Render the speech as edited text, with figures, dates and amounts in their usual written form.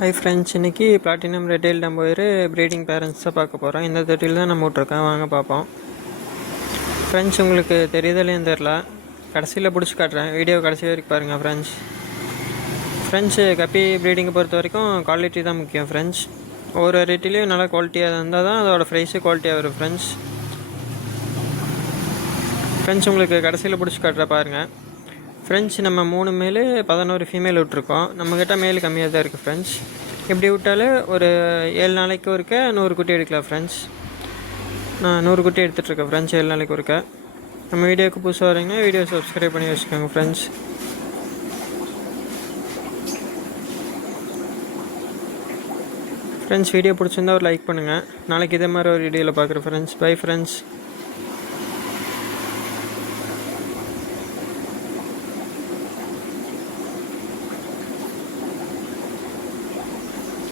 Hi friends, இன்றைக்கி platinum redtail டம்போயர் breeding parents தான் பார்க்க போகிறோம். இந்த தொட்டியில் தான் நம்ம விட்ருக்கேன், வாங்க பார்ப்போம். ஃப்ரெண்ட்ஸ், உங்களுக்கு தெரியுதலையும் தெரில, கடைசியில் பிடிச்சி காட்டுறேன், வீடியோ கடைசி வரைக்கும் பாருங்கள் ஃப்ரெண்ட்ஸு. கப்பி ப்ரீடிங்கை பொறுத்த வரைக்கும் குவாலிட்டி தான் முக்கியம் ஃப்ரெண்ட்ஸ். ஒவ்வொரு வெரைட்டிலையும் நல்லா குவாலிட்டியாக இருந்தால் தான் அதோடய ப்ரைஸு குவாலிட்டியாக வரும் ஃப்ரெண்ட்ஸ். உங்களுக்கு கடைசியில் பிடிச்சி காட்டுற பாருங்கள் ஃப்ரெண்ட்ஸ். நம்ம 3 மேலு 11 ஃபீமேல் விட்ருக்கோம். நம்மக்கிட்ட மேல் கம்மியாக தான் இருக்குது ஃப்ரெண்ட்ஸ். எப்படி விட்டாலும் ஒரு 7 நாளைக்கு ஒருக்க 100 குட்டி எடுக்கலாம் ஃப்ரெண்ட்ஸ். நான் 100 குட்டி எடுத்துகிட்ருக்கேன் ஃப்ரெண்ட்ஸ், 7 நாளைக்கு ஒருக்க. நம்ம வீடியோவுக்கு புதுசாக வரீங்கன்னா வீடியோ சப்ஸ்கிரைப் பண்ணி வச்சுக்கோங்க ஃப்ரெண்ட்ஸ். வீடியோ பிடிச்சிருந்தா ஒரு லைக் பண்ணுங்கள். நாளைக்கு இதே மாதிரி ஒரு வீடியோவில் பார்க்குறேன் ஃப்ரெண்ட்ஸ். Bye friends.